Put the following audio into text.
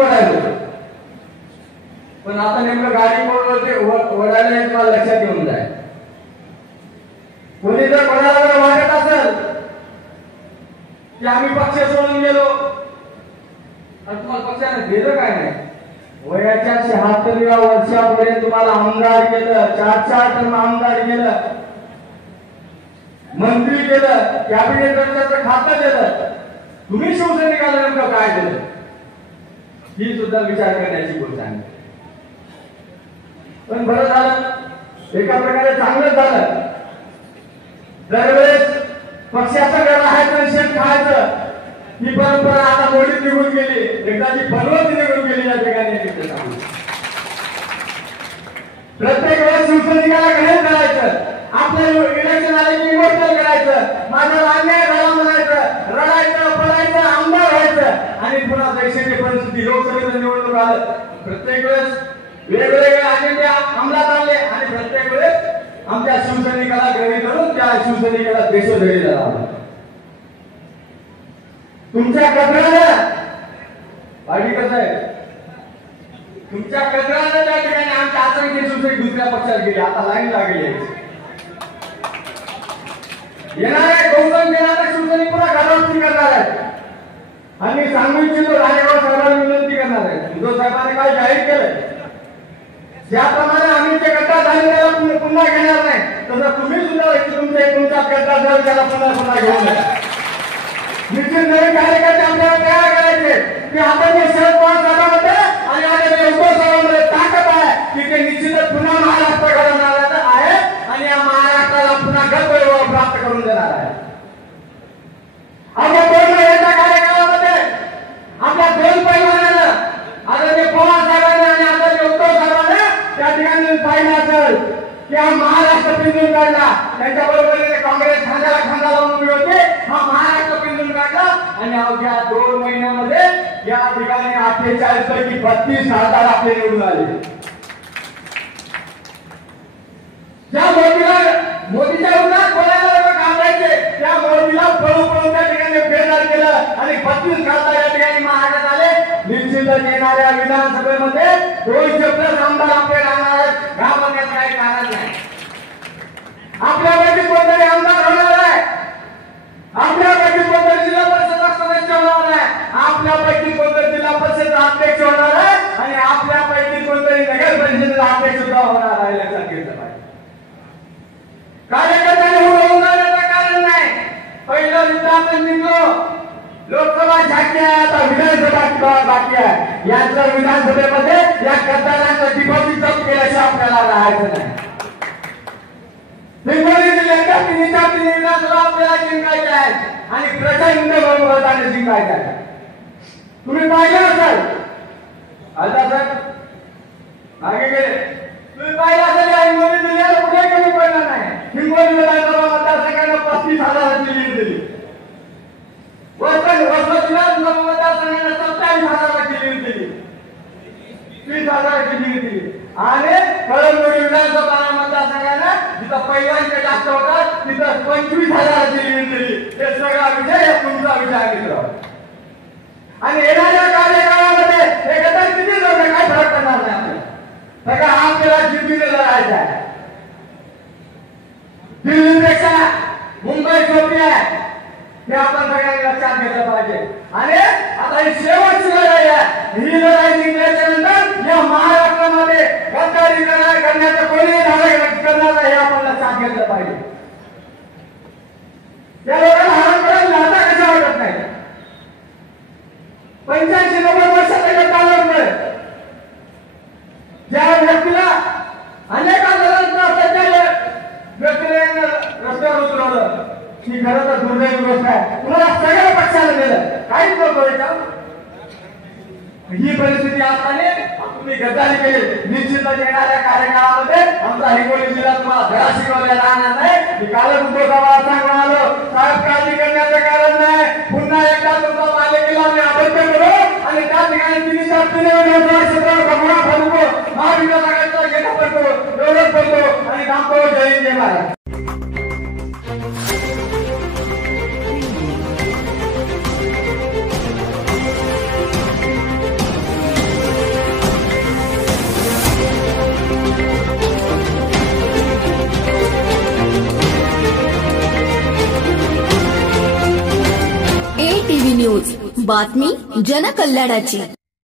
ओढायचो, पण आता नेमकं गाडी ओढायला हे तुम्हाला लक्षात घेऊन जाय. कोणी जर कोणाला जर वाटत असेल की आम्ही पक्ष सोडून गेलो, आणि तुम्हाला पक्षाने दिलं काय नाही, वयाच्या 76व्या वर्षापर्यंत तुम्हाला आमदार केलं, 4 टर्म आमदार केलं, मंत्री केलं, कॅबिनेट मंत्र्याचं खातं दिलं, तुम्ही शिवसैनिकाला नेमकं काय दिलं ही सुद्धा विचार करण्याची गोष्ट आहे. पण बरं झालं, एका प्रकारे चांगलं झालं. दरवेळेस पक्षाचं राहायचं शेत खायचं ही परंपरा आता मोडीत निघून गेली, एकदाची बनवत निघून गेली या ठिकाणी. प्रत्येक वेळेस शिवसैनिकाला गणेश करायचं, आपलं इलेक्शन आले की इमोशनल करायचं, माझा अन्याय झाला म्हणायचं, रडायचं, पडायचं, आमदार व्हायचं, आणि पुन्हा पैशाची परिस्थिती लोकसभेचं निवडणूक आलं. प्रत्येक वेळेस वेगवेगळे अजेंडे अंमलात आणले आणि प्रत्येक वेळेस आमच्या शिवसैनिकाला ग्रही करून त्या शिवसैनिकाला देशोधडीला लावलं. तुमच्या कचऱ्यानं पाठी कसं आहे, तुमच्या कचऱ्यानं त्या ठिकाणी आमच्या असंख्य शिवसैनिक दुसऱ्या पक्षात गेले, आता लाईन लागली आहे. येणारे बहुसंख्य शिवसैनिक पुन्हा घरावरती करणार आहेत. आणि सांगू इच्छितो राजेगाव साहेबांना विनंती करणार आहे, उद्धव साहेबांनी काय जाहीर केलंय ज्याप्रमाणे आम्ही जे गद्दार झाले त्याला पुन्हा घेणार नाही, तसं तुम्ही सुद्धा तुमच्या गद्दार झाले त्याला पुन्हा घेऊन जा. निश्चित नवीन कार्यकर्ते आपल्याला तयार करायचे की आता जे शरद पवार साहेबांमध्ये आणि आता उद्धव साहेबांमध्ये ताकद आहे की ते निश्चितच पुन्हा महाराष्ट्र घडवणार आहे आणि या महाराष्ट्राला पुन्हा गर्व प्राप्त करून देणार आहे. आपल्या 2 महिन्याच्या कार्यकाळामध्ये आपल्या 2 पैलवानांना आता जे पवार साहेबांनी आणि आता जे उद्धव साहेबांनी त्या ठिकाणी पाहिलं असेल की हा महाराष्ट्र पिंजून काढला, त्यांच्या बरोबर काँग्रेस खांद्याला खांदा लावून उभी होती, हा महाराष्ट्र पिंजून काढला आणि अवघ्या 2 महिन्यामध्ये या ठिकाणी 48 पैकी 32 खासदार आपले निवडून आले. ज्या मोदीच्या विरोधात बोलायला लोक घाबरायचे, त्या मोदीला पळून त्या ठिकाणी बेजार केलं आणि 32 खासदार या ठिकाणी महाराष्ट्रात आले. निश्चितच येणाऱ्या विधानसभेमध्ये 200+ आमदार आपले राहणार आहेत, घाबरण्याचं काही कारण नाही. आपल्यापैकी कोणतरी आमदार होणार आहे, आपल्यापैकी कोणतरी जिल्हा परिषद सदस्य होणार आहे, आपल्यापैकी कोणतरी जिल्हा परिषद अध्यक्ष होणार आहे आणि आपल्यापैकी कोणतरी नगर परिषदेचा अध्यक्ष सुद्धा होणार आहे. लक्षात घेतलं पाहिजे. कार्यकर्त्यांनी होऊन जाण्याचं कारण नाही. पहिलं युद्ध आपण जिंकलो, लोकसभा झाकी आहे, आता विधानसभा बाकी आहे. यांचं विधानसभेमध्ये या गद्दारांचं डिपॉझिट जप्त केल्याशिवाय आपल्याला राहायचं नाही. हिंगोली जिल्ह्याच्या 3 विधानसभा आपल्याला जिंकायच्या आहेत आणि प्रचंड बहुमताने जिंकायच्या आहेत. तुम्ही पाहिलं असेल आता सर मागे गेले, तुम्ही पाहिलं असेल हिंगोली जिल्ह्याला कुठे कमी पडला नाही. हिंगोली विधानसभा मतदारसंघाने 35,000ची लीड दिली. विधानसभा मतदारसंघाने 27,000ची लीड दिली, 30,000ची लीड दिली. आणि कळमनुरी विधानसभा मतदारसंघाने जिथं पहिल्यांदा जास्त होतात तिथं 25,000ची लीड दिली. हे सगळा विजय हा तुमचा विजय आहे मित्र. आणि येणाऱ्या कार्यकाळामध्ये हे गद्दार किती लोक काय फरक पडणार नाही आपल्याला. सगळं आपल्याला जिंकून लढायचं आहे. दिल्लीपेक्षा मुंबई सोपी आहे हे आपण सगळ्यांनी लक्षात घेतलं पाहिजे. आणि आता ही शेवटची लढाई आहे. ही लढाई जिंकल्याच्या नंतर या महाराष्ट्रामध्ये गद्दारी करण्याचं कोणी धाडस करणार नाही हे आपण लक्षात घेतलं पाहिजे. त्या लोकांना हरण लढता कशा वाटत नाही. 85-90 वर्षात चालवतोय. ज्या व्यक्तीला अनेक व्यक्तीने रस्त्यावर उतरवलं ही खरं तर दुर्दैवी गोष्ट आहे. तुम्हाला सगळ्या पक्षाला दिलं, काहीच नको. ही परिस्थिती असताना तुम्ही गद्दारी केली. निश्चितच येणाऱ्या कार्यकाळामध्ये आमचा हिंगोली जिल्हा तुम्हाला धडा शिकवला राहणार नाही. मी कालच उद्धव साहेबांना सांगून आलो, साहेब काळजी करण्याचं कारण नाही. पुन्हा एकदा तुमचा मालिकेला आम्ही अभ्यास करू आणि त्या ठिकाणी 3 क्षेत्रावर भगवा फडको महाविकास आघाडीचा घेता पडतो, एवढंच बोलतो आणि थांबतो. जय हिंद, जय महाराष्ट्र. न्यूज, बातमी जनकल्याणाची.